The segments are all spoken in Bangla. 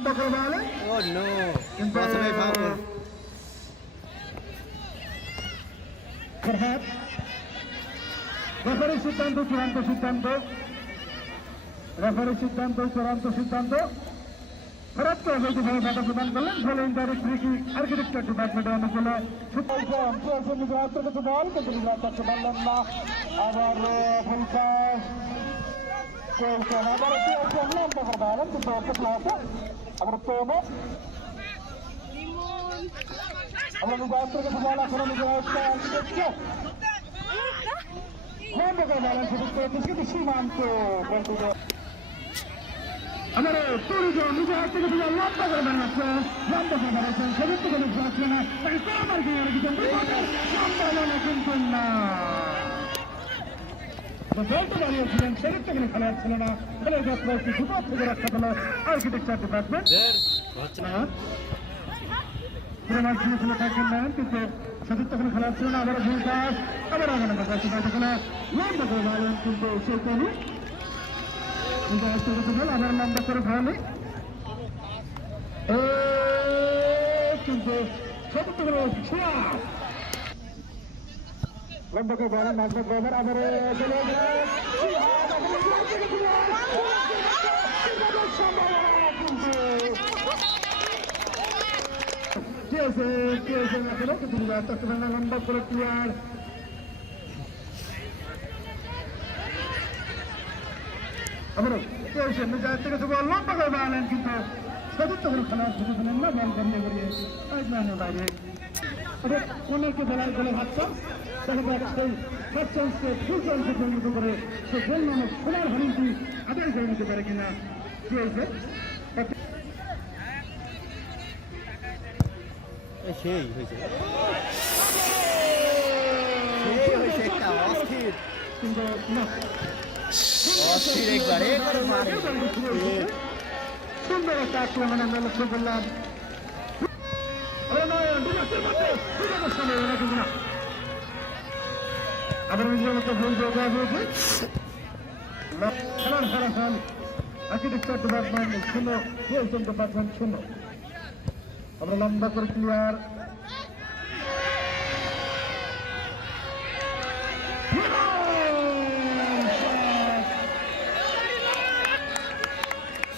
Oh no! What's away foul? Perhaps referee সিদ্ধান্ত চূড়ান্ত সিদ্ধান্ত হঠাৎ করে বৈধভাবে বাধা প্রদান করলেন ফলে ইনডাইরেক্ট ফ্রি কিক আর্কিটেকচার ডিপার্টমেন্টের অনুকূলে বল কিন্তু নিজেরা করতে পারলেন না আবার লম্বা করে দাঁড়ালেন কিন্তু আবার প্রেম আমরা নিজের থেকে বল এখনো নিজের সীমান্ত আমার টুরিজম নিজের হাত থেকে লম্বা করে বানাচ্ছে লম্বা করে বানাচ্ছেন সেদিক থেকে যাচ্ছে না তাকে আমার সম্ভাবনা কিন্তু না বলতে বানিয়েছিলেন সেদিক থেকে খেলা ছিল না খেলে যাত্রা একটি দুটো থেকে রক্ষা পেল আর্কিটেকচার ডিপার্টমেন্ট হচ্ছে না থাকেন না কিন্তু সেদিক তখন খেলা ছিল না আবার ভুল পাস আবার আগানো খেলা লম্বা করে বানালেন কিন্তু সে কোনো আবার লম্বা করে ভালো কিন্তু লম্বা করে বলেন মাঝে ড্রাইভার আবার লম্বা করে প্লেয়ার আবারও নিজের থেকে বল লম্বা করে বানালেন কিন্তু সেদিক তখন খেলার সুযোগ পেলেন না বল গড়িয়ে গড়িয়ে বাইরে অনেকে বেলায় বলে ভাবছেন ফার্স্ট চান্সকে ফুল চান্সে পরিণত করে সে গোল নামক সোনার হরিণটি আদায় করে নিতে পারে কিনা কি হয়েছে সেই হয়েছে একটা অস্থির কিন্তু না অস্থির একবারে সুন্দর একটা আক্রমণ আমরা লক্ষ্য করলাম আবার নিজের মতো ভুল দেওয়া হয়েছে খেলার ফলাফল আর্কিটেকচার ডিপার্টমেন্ট 0 টিএসএম ডিপার্টমেন্ট 0 আমরা লম্বা করে ক্লিয়ার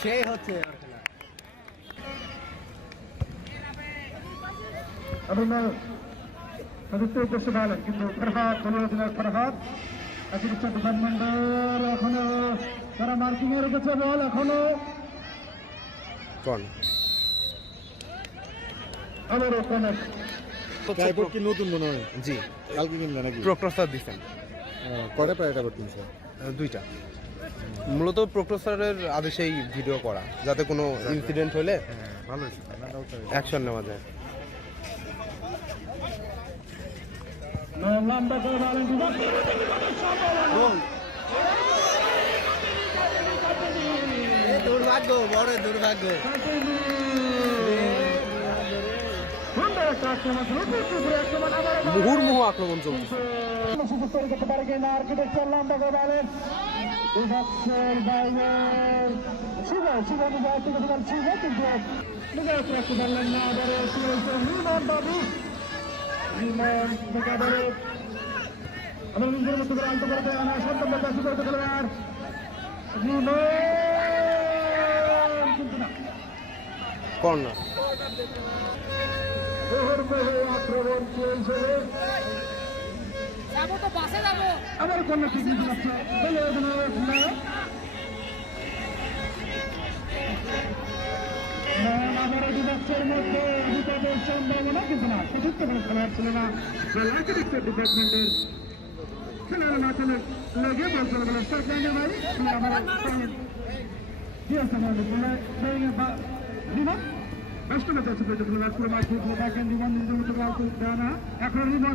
সেই হচ্ছে উদ্দেশ্যে ভালো কিন্তু ফরহাদ ফরহাদ আর্কিটেকচার ডিপার্টমেন্টের এখনো তারা মার্কিং এ রেখেছে বল এখনো আবার ওখানে কি নতুন মনে হয় জি কালকে কিনবে নাকি প্রক্টর দিচ্ছেন কয়টা প্রায় এটা কিনছে দুইটা মূলত প্রক্টর স্যারের আদেশেই ভিডিও করা যাতে কোনো ইনসিডেন্ট হলে ভালো অ্যাকশন নেওয়া যায় লম্বা করে বলেন দুর্ভাগ্য বড় দুর্ভাগ্য মুহুর্মুহ আক্রমণ চলছে করতে পারে কিনা আর্কিটেকচার লম্বা করে বলেন শুভ কিন্তু রাখতে পারলেন না নির্মাণ বাবু আমরা নিজের মতো করে আনতে পারতে আনা সম্পূর্ণ চাষি করতে খেলোয়াড় কিন্তু না কর্নার আক্রমণ চলছে আবার কন্যা ঠিক যাচ্ছে ডিফেন্সের মধ্যে বিপদের সম্ভাবনা কিন্তু না সঠিক কোনো খেলোয়াড় ছিল না আর্কিটেকচার ডিপার্টমেন্টের খেলার মাঠে লেগে বলছিল বলে সরকারের বাড়ি আমার রাষ্ট্রপতি আছে পুরো মাঠ ঘুরে থাকেন জীবন নিজের মতো দেয় না এখন জীবন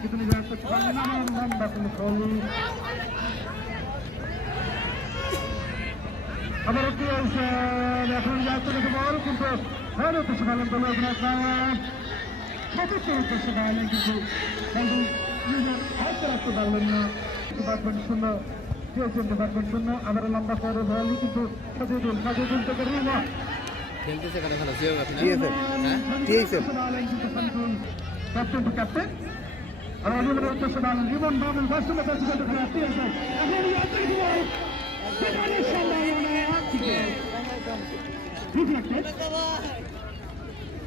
কিন্তু নিজের আবার একটু এখন যাচ্ছে দেখে বল কিন্তু ভালো উদ্দেশ্যে পালন করলো সঠিক উদ্দেশ্যে পালন কিন্তু নিজের হাতে রাখতে পারলেন না ডিপার্টমেন্ট শূন্য টিএসএম ডিপার্টমেন্ট শূন্য আবার লম্বা করে বল কিন্তু সাজেদুল থেকে রিমা খেলতেছে কাটা খেলা জিওগ্রাফি না TSM TSM captain to captain আর রিমন উদ্দেশ্য বলেন রিমন বামন বাস্তবে দর্শকের খেলা টিএসএম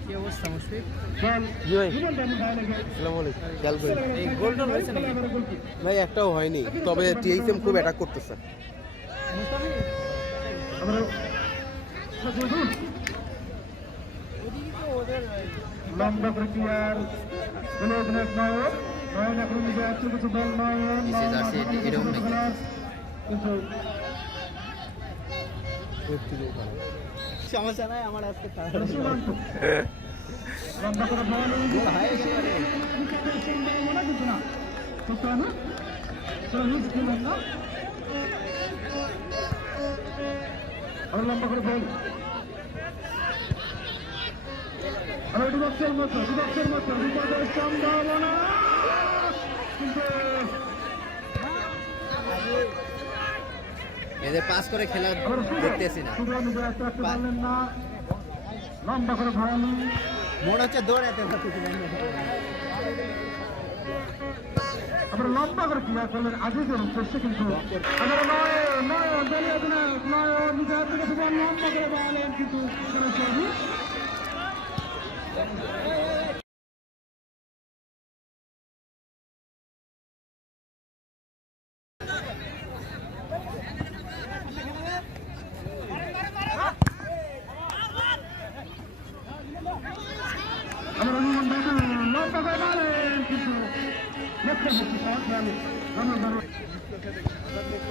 কি অবস্থা মুশফিক জি ভাই আসসালামু আলাইকুম খেয়াল করি এই গোলটা হয়েছে নাকি ভাই একটাও হয়নি তবে টিএসএম খুব অ্যাটাক করতেছে লম্বা প্রক্রিয়ার নয়ন এখন নিজে একটু কিছু বল নয়ন কিন্তু সমস্যা নাই আমার আজকে সীমান্ত লম্বা করে বল মনে কিছু না বুঝতে না সহিস দিলেন না আর লম্বা করে বল আর ডিবক্সের মতো বিপদের সম্ভাবনা কিন্তু এদের পাস করে খেলা দেখতেছি না পারলেন না লম্বা করে ভাড়ালি মনে হচ্ছে দৌড়াতে আবার লম্বা করে ক্রিয়া করলেন আজিজের উদ্দেশ্যে কিন্তু আবার নয়ন দলীয় অধিনায়ক নয়ন নিজের থেকে লম্বা করে ভাড়ালেন কিন্তু সরাসরি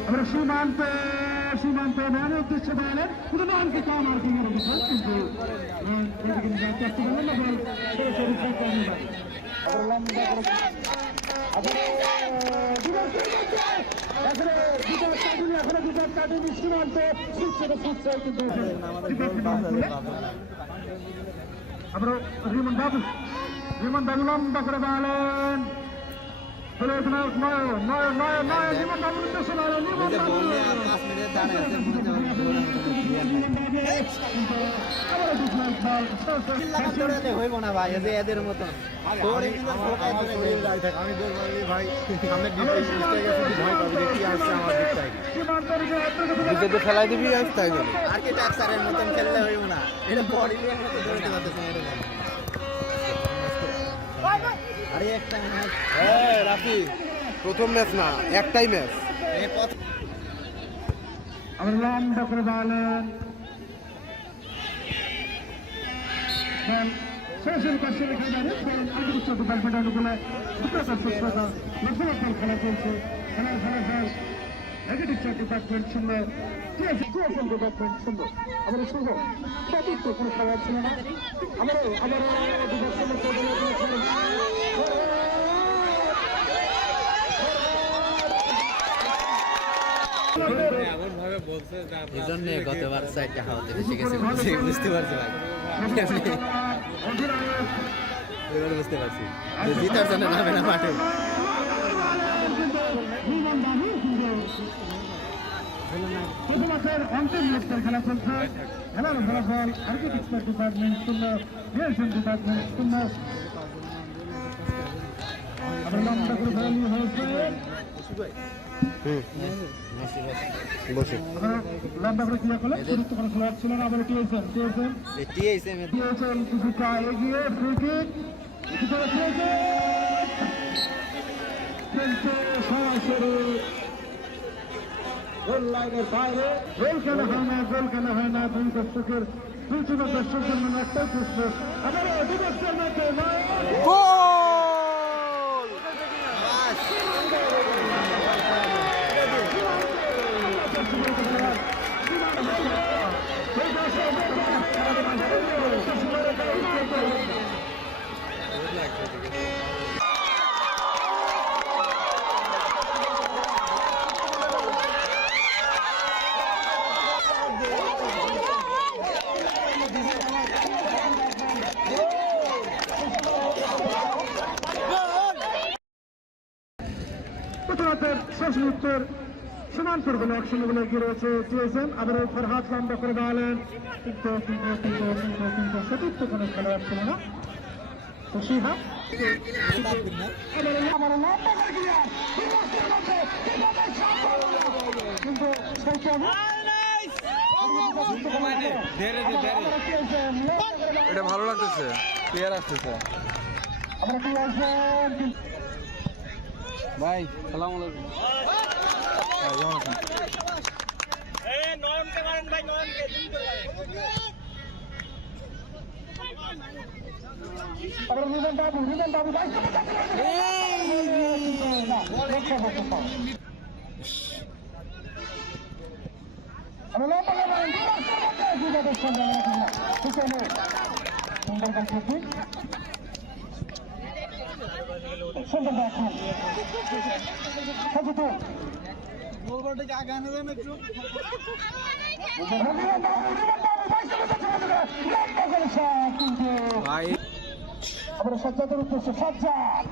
আমরা সীমান্তে ম্যান উদ্দেশ্যে বলেন শুধু নামকে কম আর কি মনে করছেন কিন্তু চেষ্টা করলেন না বল আমরা রিমন বাবু লম্বা করে বলেন হইব না ভাই এদের মতন নিজেদের খেলায় দিবি আজ তাই বলে আর্কিটেকচারের মতন খেললে হইব না এটা বডিলের মতো দৌড়াতে পারতেছে না এরকম আরে একটা ম্যাচ রাফি প্রথম ম্যাচ না একটাই ম্যাচ আমরা লম্বা করে বলেন শেষের পাশে রেখে দাঁড়িয়ে আন্তর্জাতিক ডিপার্টমেন্ট অনুকূলে খেলা চলছে খেলার ফলাফল এগ্রিকালচার ডিপার্টমেন্ট শূন্য টিএসএম ডিপার্টমেন্ট শূন্য আমাদের শুভ চতুর্থ কোনো খেলোয়াড় ছিল না আবার এই জন্য গতবার সাইডটা হাওয়াতে বেশি গেছে বুঝতে পারছি ভাই এবার বুঝতে পারছি জিতার জন্য নামে না মাঠে প্রথমাসের অন্তিম ম্যাচের খেলা চলছে খেলার ফলাফল আর্কিটেকচার ডিপার্টমেন্ট শূন্য টিএসএম ডিপার্টমেন্ট শূন্য আবার লম্বা করে ফেলানি হয়েছে বসে লম্বা করে ক্রিয়া করলে গুরুত্ব কোনো খেলোয়াড় ছিল না আবার টিএসএম কিছুটা এগিয়ে ফ্রি কিক কিন্তু সরাসরি গোল লাইনের বাইরে গোল কেন হয় না দুই দর্শকের জন্য একটাই প্রশ্ন আবারও দিবসের মধ্যে প্রথমাতের শেষ মুহূর্তের সীমান্তর গুলো একসঙ্গে গুলো এগিয়ে রয়েছে টিএসএম আবার ফরহাদ লম্বা করে দাঁড়ালেন কিন্তু সতীর্থ কোনো খেলোয়াড় ছিল না তো সিহা কিন্তু এটা ভালো লাগতেছে, প্লেয়ার আসতেছে। ভাই সালাম আলাইকুম। কেমন আছেন? ভাই আমরা সজ্জাদের উদ্দেশ্যে সজ্জাদ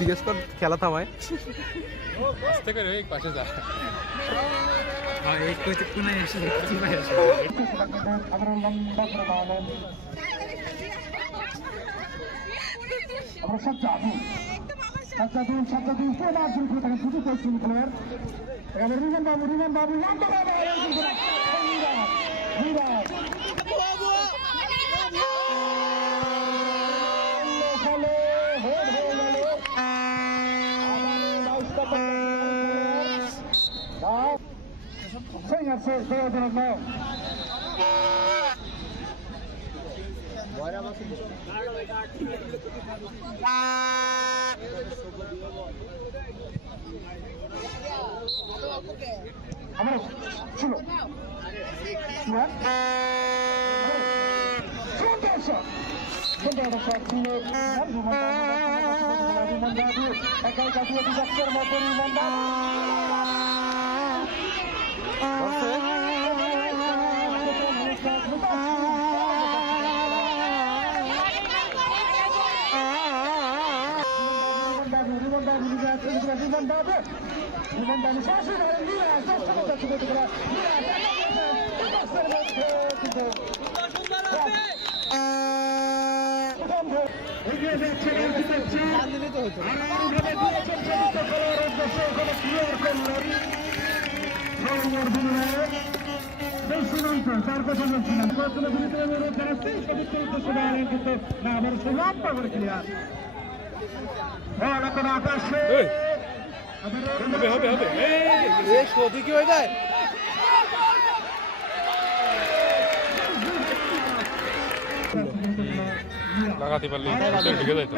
জিজ্ঞেস কর খেলা থামায়। আস্তে করে এই পাশে যা এই কইতে কোনায় এসে কি ভাই আসে আমরা লম্বা করে দাঁড়ালেন আমরা সজ্জাদুল পুরো মার্জন করে থাকেন শুধু পশ্চিম প্লেয়ার এখানে রিমান বাবু লম্বা আমরা ছিল একাই কাটিয়ে ডিজাস্টার মতো চার কথা বলছিলাম না আমার সমান পাগল ক্লিয়ার এখন আকাশে সবই কি হয়ে যায়? লাগাতে পারলে ঢুকে যাইতো।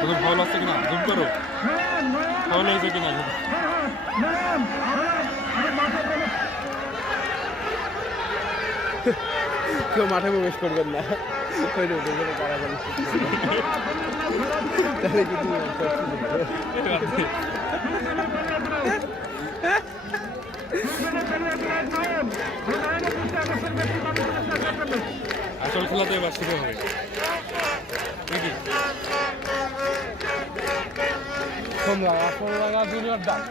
তোদের ফাউল আছে কিনা জুম করো, ফাউল হয়েছে কিনা। কেউ মাঠে প্রবেশ করবেন না, তাহলে কিন্তু আসল খেলাতে এবার শুরু হবে। আসল লাগা জুনিয়র ডাক